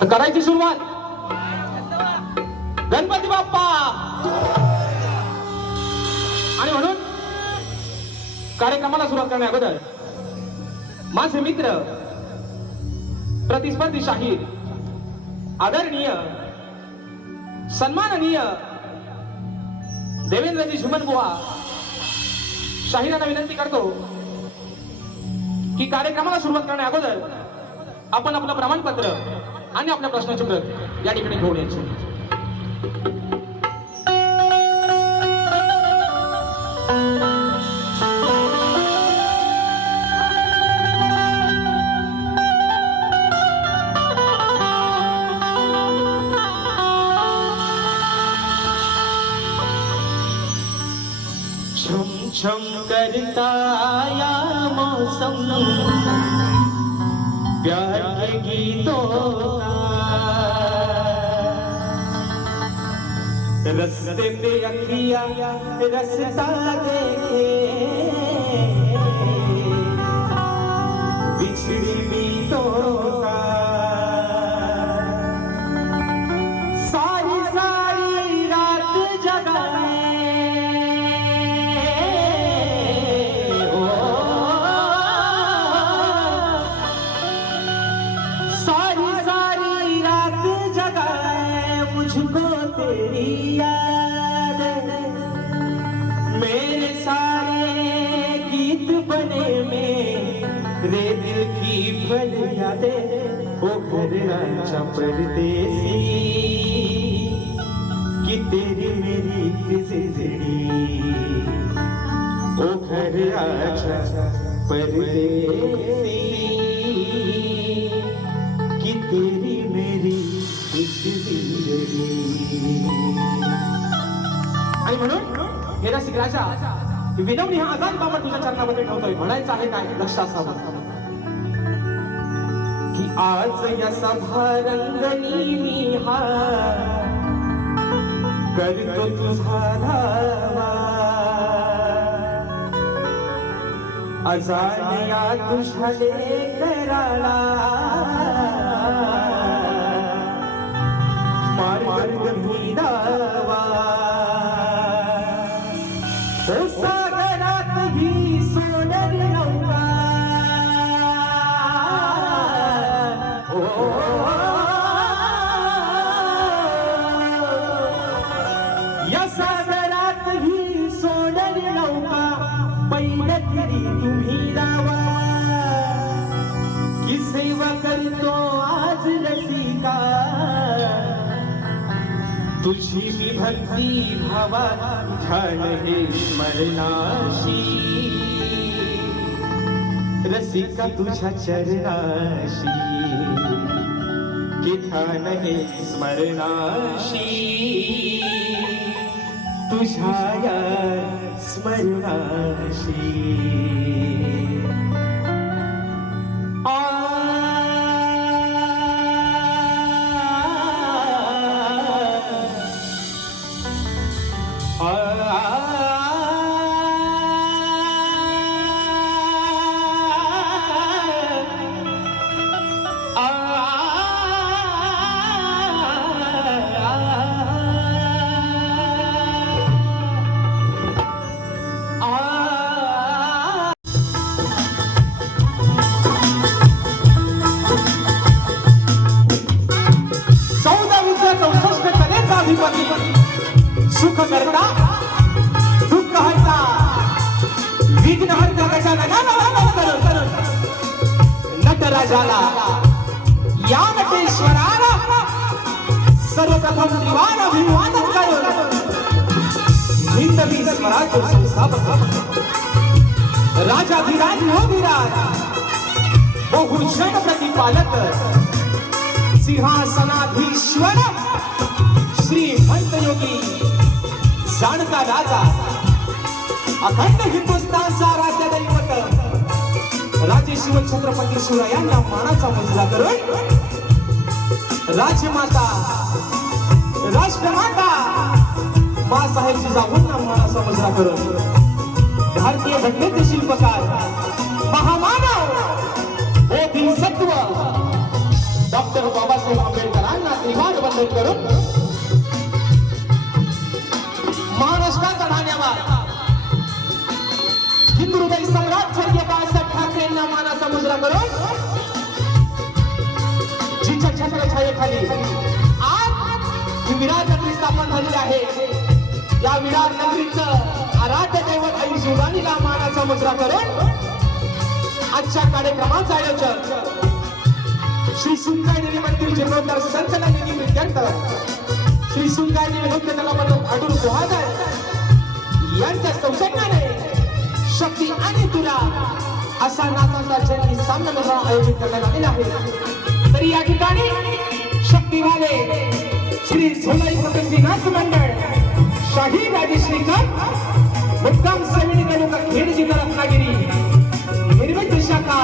तर करायची सुरुवात. गणपती बाप्पा. आणि म्हणून कार्यक्रमाला सुरुवात करण्या अगोदर माझे मित्र प्रतिस्पर्धी शाहीर आदरणीय सन्माननीय देवेंद्रजी झुमन बुवा शाहिरांना विनंती करतो की कार्यक्रमाला सुरुवात करण्या अगोदर आपण आपलं प्रमाणपत्र आणि आपल्या प्रश्नाचे उत्तर या ठिकाणी घेऊन यायचे. छम छम करता या मौसम प्यार के गीतों रस्ते पे अखिया रस्ता देखे। बिछड़ी परदेसी कि तेरी मेरी जिंदड़ी ओ घर आजा परदेसी कि तेरी मेरी एक आणि म्हणून हे रसिक राजा विनवणी हा आजाद बाबा तुझ्या चरणामध्ये ठेवतोय म्हणायचं आहे काय? लक्षात असावं आज या सभा रंगणी मी हा करतो तुझा धावा. अजान या तुझ्या लेकराला सागरात ही सोनेरी नौका पैलकरी तुम्ही लावा. की सेवा करतो आज रसिका. तुझी मी भक्ती भावा ध्यान हे स्मरणाशी. रसिका तुझ्या चरणाशी. की हे स्मरणाशी. तुझ्या स्मरणाशी. सर्वप्रथम दिवान अभिवादन करून हिंदवी स्वराज संस्थापक राजाधिराज हो विराज बहुजन प्रतिपालक। सिंहासनाधीश्वर। श्री भक्त योगी जाणता राजा। अखंड हिंदुस्थानचा राज्य दैवत राजे शिव छत्रपती शिवरायांना मानाचा मुजरा करून राजमाता राष्ट्रमाता मासाहेब जिजाऊंना मानाचा मुजरा करून भारतीय घटनेचे शिल्पकार महामानव बोधिसत्व डॉक्टर बाबासाहेब आंबेडकर त्रिभाग बंधन करून महाराष्ट्राचा धन्यवाद हिंदू सम्राट स्वर्गीय बाळासाहेब ठाकरेंना मानाचा मुजरा करून जिच्या छत्रछायेखाली ही विराट नगरी स्थापन झालेली आहे. या विराट नगरीचं आराध्य दैवत आई शिवराणीला मानाचा मुजरा करून आजच्या कार्यक्रमाचं आयोजन श्री सुनकाय देवी मंदिर जीर्णोद्धार संचलन विद्यार्थ श्री सुनकाय नृत्य कलापथक अटून गुहागर यांच्या सौजन्याने शक्ती आणि तुला असा नाचाचा जयंती सामना आयोजित करण्यात आलेला आहे. तरी या ठिकाणी शक्तीवाले श्री झोलाई कुटुंबी विकास मंडळ शाही राजे श्रीकांत मुक्काम समिती तालुका खेड जिल्हा रत्नागिरी निर्मित शाखा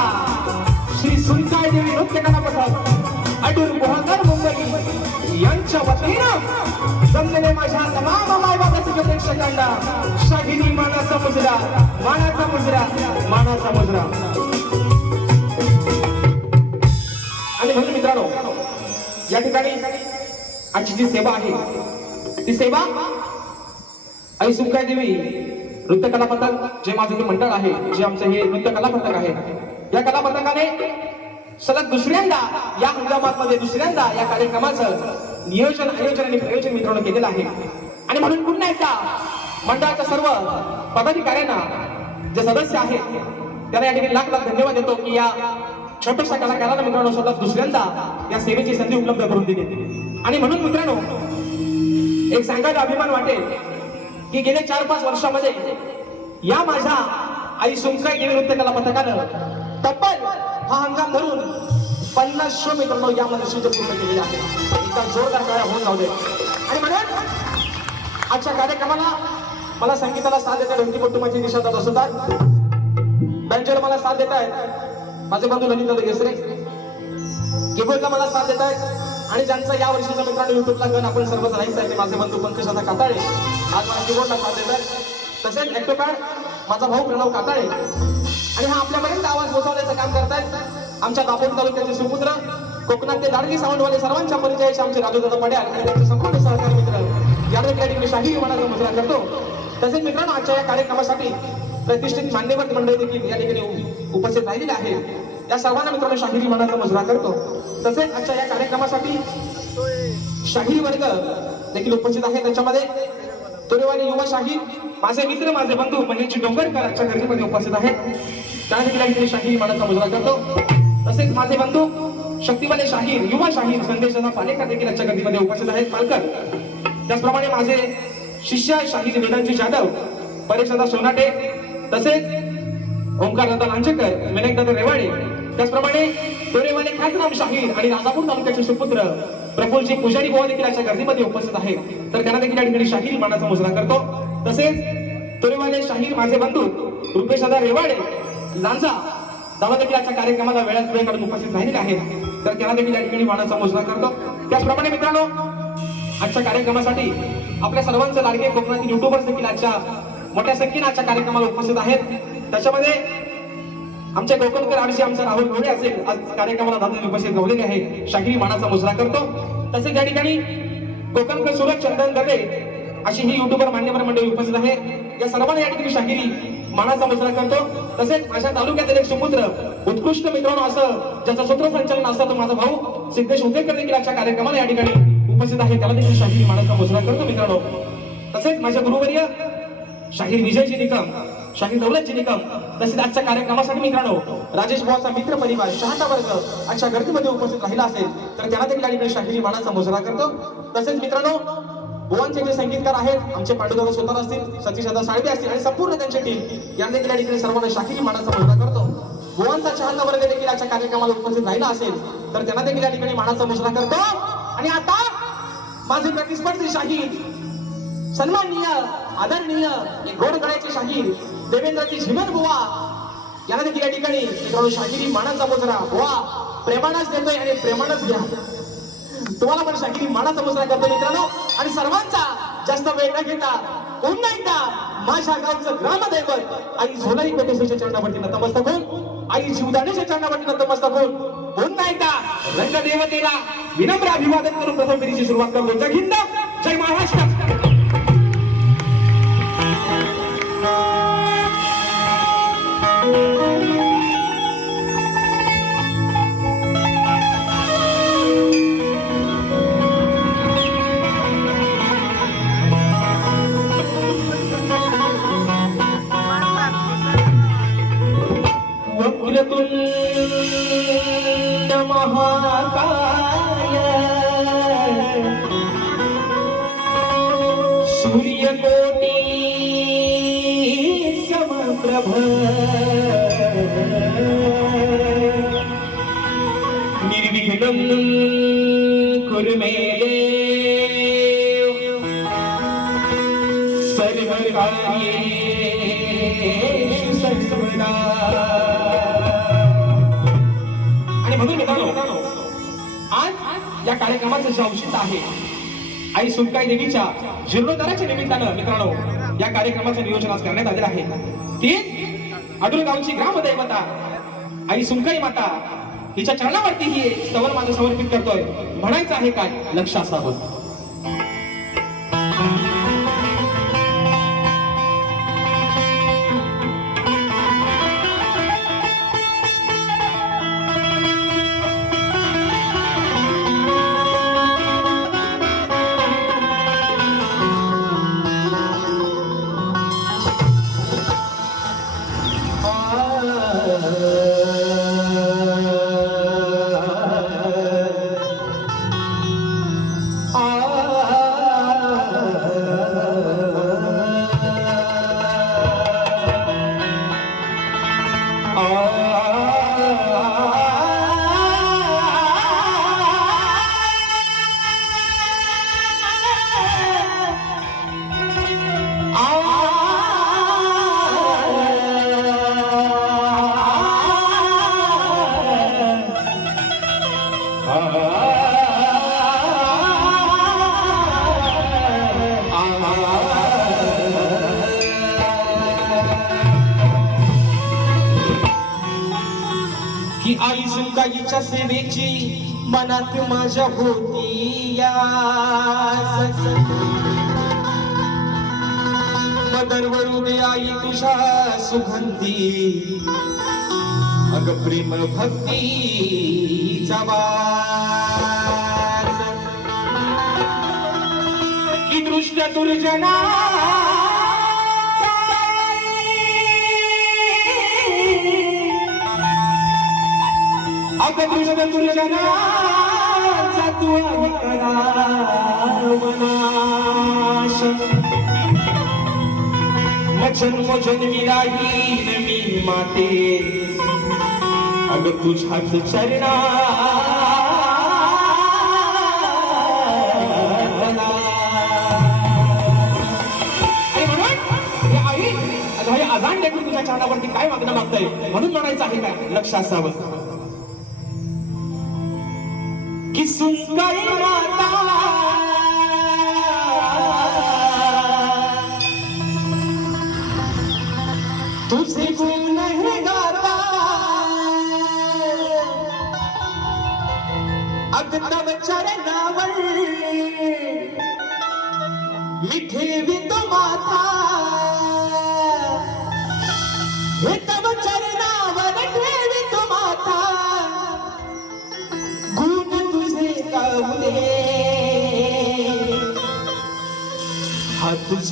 श्री सुनकाय देवी नृत्य कला पथक अटूर गुहागर मुंबई. यांच्या वतीनं जमलेले माझ्या तमाम मायबाबाचे प्रेक्षकांना शाहिनी मानाचा मुजरा मानाचा मुजरा मानाचा मुजरा. आणि म्हणून मित्रांनो या ठिकाणी आजची जी सेवा आहे ती सेवा आई सुमकाय देवी नृत्य कलापथक जे माझं हे मंडळ आहे जे आमचं हे नृत्य कलापथक आहे या कला पथकाने सलग दुसऱ्यांदा या हंगामामध्ये दुसऱ्यांदा या कार्यक्रमाचं नियोजन आयोजन आणि प्रयोजन मित्रांनो केलेलं आहे. आणि म्हणून पुन्हा एकदा मंडळाच्या सर्व पदाधिकाऱ्यांना जे सदस्य आहेत त्यांना या ठिकाणी लाख लाख धन्यवाद देतो की या छोट्याशा कलाकारांना मित्रांनो स्वतः दुसऱ्यांदा या सेवेची संधी उपलब्ध करून दिली. आणि म्हणून मित्रांनो एक सांगायला अभिमान वाटेल की गेल्या चार पाच वर्षामध्ये या माझ्या आई सुंकाई गेले नृत्य कला पथकानं तब्बल हा हंगाम धरून पन्नास शो मित्रांनो यामध्ये शिज पूर्ण केलेले आहे. एकदा जोरदार काळ्या होऊन जाऊ दे. आणि म्हणून आजच्या कार्यक्रमाला मला संगीताला साथ देतात ढोलकी कुटुंबाची दिशा जात सुद्धा. बँचर मला साथ देत आहेत माझे बंधू ललित घेसरे कीबोर्डला मला साथ देत आहेत. आणि ज्यांचा या वर्षीचा मित्रांनो युट्यूबला गण आपण सर्व जाहीर आहे ते माझे बंधू पंकज आता काताळे आज मला कीबोर्डला साथ देत आहेत. तसेच ऍक्टोपॅड माझा भाऊ प्रणव काताळे. आणि हा आपल्यापर्यंत आवाज पोहोचवण्याचं काम करतायत आमच्या दापोली तालुक्याचे सुपुत्र कोकणातले दाडगी सावंतवाले सर्वांच्या परिचयाचे आमचे राजूदादा पड्याल आणि त्यांचे संपूर्ण सहकारी मित्र यादव या ठिकाणी शाही मनाचा मुजरा करतो तसेच मित्रांनो आजच्या या कार्यक्रमासाठी प्रतिष्ठित मान्यवर मंडळी देखील या ठिकाणी उपस्थित राहिलेले आहेत. या सर्वांना मित्रांनो शाहिरी मनाचा मजुरा करतो. तसेच आजच्या या कार्यक्रमासाठी शाहीर वर्ग देखील उपस्थित आहे त्याच्यामध्ये. तोरेवाली युवा शाहीर माझे मित्र माझे बंधू महेश डोंगरकर आजच्या गर्दीमध्ये उपस्थित आहेत. त्या देखील ठिकाणी शाहीर मनाचा मजुरा करतो. तसेच माझे बंधू शक्तिवाले शाहीर युवा शाहीर संदेशाचा पालेकर देखील आजच्या गर्दीमध्ये उपस्थित आहेत. पालकर त्याचप्रमाणे माझे शिष्य शाहीर वेदांची जाधव परेश सोनाटे तसेच ओंकार दादा लांजेकर विनायक दादा रेवाडे त्याचप्रमाणे तोरेवाले ख्यातनाम शाहीर आणि राजापूर तालुक्याचे सुपुत्र प्रफुलजी पुजारी बुवा देखील अशा गर्दीमध्ये उपस्थित आहेत. तर त्यांना देखील या ठिकाणी शाहीर मानाचा मुजरा करतो. तसेच तोरेवाले शाहीर माझे बंधू रुपेश दादा रेवाडे लांजा दादा देखील आजच्या कार्यक्रमाला वेळात वेळ काढून उपस्थित राहिलेले आहेत. तर त्यांना देखील या ठिकाणी मानाचा मुजरा करतो. त्याचप्रमाणे मित्रांनो आजच्या कार्यक्रमासाठी आपल्या सर्वांचं लाडके कोकणातील युट्यूबर्स देखील आजच्या मोठ्या संख्येने आजच्या कार्यक्रमाला उपस्थित आहेत. त्याच्यामध्ये आमचे गोकुलकर आडशी आमचा राहुल घोडे असेल आज कार्यक्रमाला दादा उपस्थित राहिलेले आहे शाहिरी मानाचा मुजरा करतो. तसेच या ठिकाणी कोकणकर सुरज चंदन दबे अशी ही युट्यूबर मान्यवर मंडळी उपस्थित आहे. या सर्वांना या ठिकाणी शाहिरी मानाचा मुजरा करतो. तसेच माझ्या तालुक्यातील एक सुपुत्र उत्कृष्ट मित्रांनो असं ज्याचं सूत्रसंचालन असतं तो माझा भाऊ सिद्धेश उदेकर देखील आजच्या कार्यक्रमाला या ठिकाणी उपस्थित आहे. त्याला देखील शाहिरी मानाचा मुजरा करतो मित्रांनो. तसेच माझे गुरुवर्य शाहीर विजयजी निकम शाहीर दौलतजी निकम तसेच आजच्या कार्यक्रमासाठी मित्रांनो राजेश भावाचा मित्र परिवार शहाचा वर्ग आजच्या गर्दीमध्ये उपस्थित राहिला असेल तर त्यांना देखील ठिकाणी शाहिरी मानाचा मुजरा करतो. तसेच मित्रांनो बुवांचे जे संगीतकार आहेत आमचे पांडुदादा सुतार असतील सतीश दादा साळवे असतील आणि संपूर्ण त्यांची टीम यांना देखील ठिकाणी सर्वांना शाहिरी मानाचा मुजरा करतो. बुवांचा चाहता वर्ग देखील आजच्या कार्यक्रमाला उपस्थित राहिला असेल तर त्यांना देखील या ठिकाणी मानाचा मुजरा करतो. आणि आता माझे प्रतिस्पर्धी शाहीर सन्माननीय आदरणीय एक गोड शाहीर देवेंद्रजी झिमन बुवा याला देखील या ठिकाणी मित्रांनो शाहिरी मानाचा मुजरा बुवा प्रेमानच देतोय आणि प्रेमानच घ्या. तुम्हाला पण शाहिरी मानाचा मुजरा करतो मित्रांनो. आणि सर्वांचा जास्त वेळ न घेता पुन्हा एकदा माझ्या गावचं ग्रामदैवत आई झोलाई कोटेश्वरच्या चरणावरती नतमस्तक होऊन आई जीवदानीच्या चरणावरती नतमस्तक होऊन पुन्हा एकदा रंगदेवतेला विनम्र अभिवादन करून प्रथम फेरीची सुरुवात करतो. जय हिंद जय महाराष्ट्र. निर्विघ्नं कुरु मे देव सर्वदा आणि म्हणून मित्रांनो आज या कार्यक्रमाचं जे औषध आहे आई सुनकाई देवीच्या जीर्णोद्धाराच्या निमित्तानं मित्रांनो या कार्यक्रमाचं नियोजन आज करण्यात आलेलं आहे. ती अडूर गावची ग्रामदैवता आई सुनकाई माता हिच्या चरणावरती ही स्तवन माझं समर्पित करतोय. म्हणायचं आहे काय? लक्ष असावं सुनकाईच्या सेवेची मनात माझ्या होती या मदरवरू दे आई तुझ्या सुगंधी. अग प्रेम भक्ती चवा की दृष्ट दुर्जना अगदृष्ट दुर्जनाचा तू अवतारावनाश मजन्म जन्मी राहीन मी माते. अग तुझ्याच चरणा अजाण देखील तुझ्या चरणावरती काय मागणं मागताय? म्हणून म्हणायचं आहे काय लक्ष असावं. कि सुंदर माता। तुझे गुण नहीं गाता अब तब चरणावर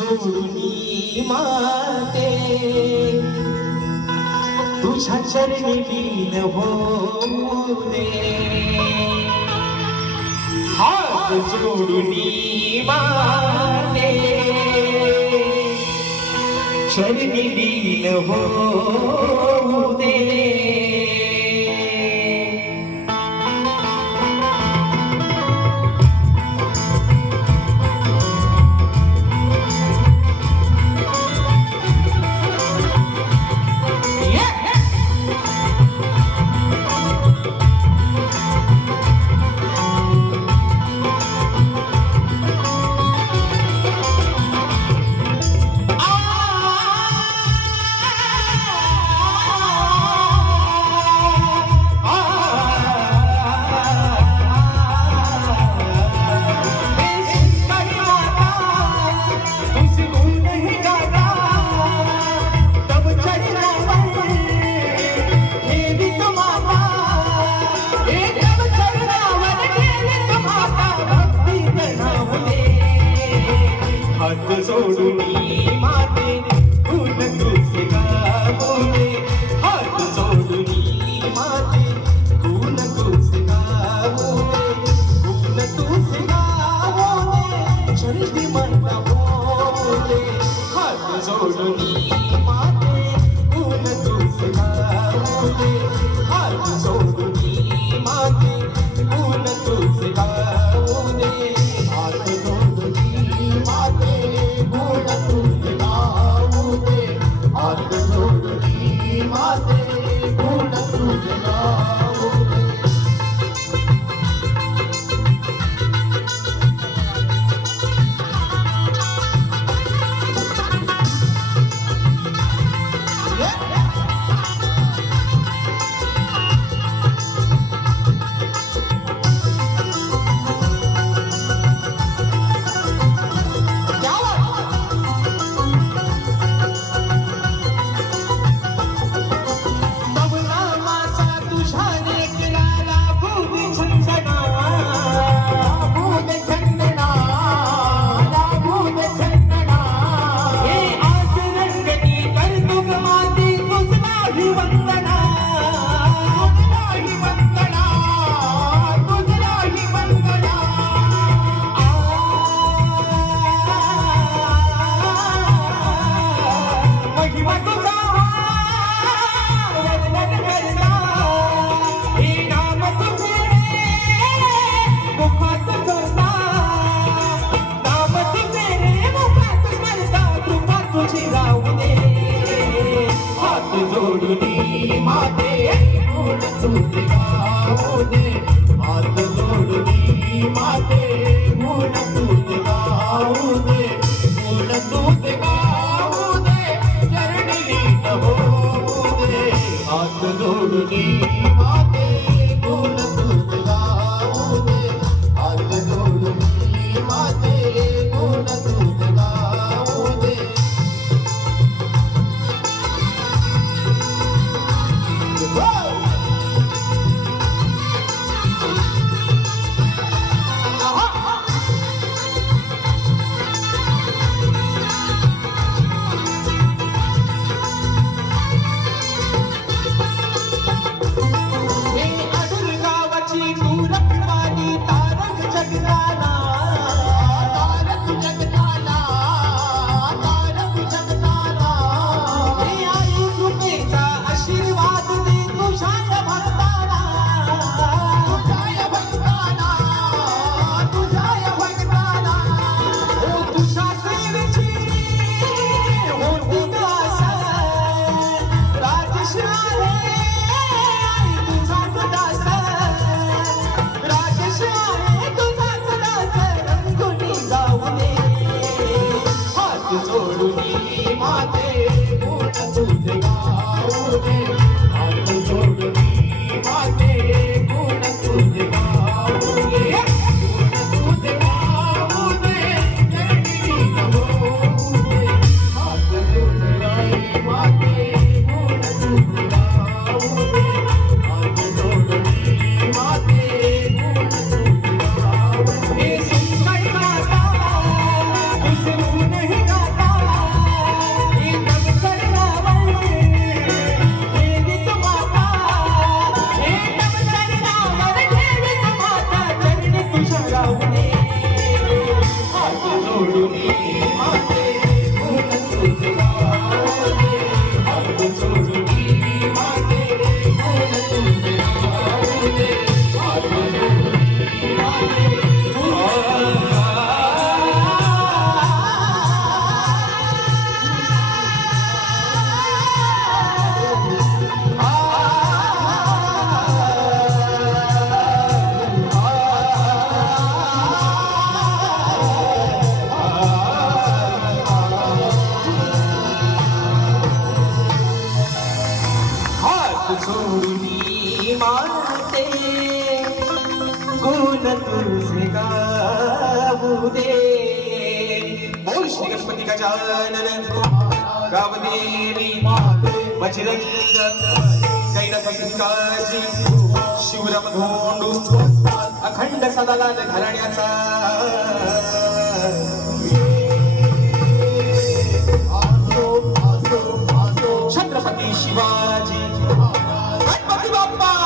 हात जोडून माते तुझ्या चरणी लीन होऊ दे हात जोडून माते चरणी लीन Mate, Mate, Mate, Mate, सोडून मानते कोण तुझे गाऊ दे. बोल श्री गणपती बजरंग शिवराम धोंडू अखंड सदाला घराण्याचा. शिवाजी. आणि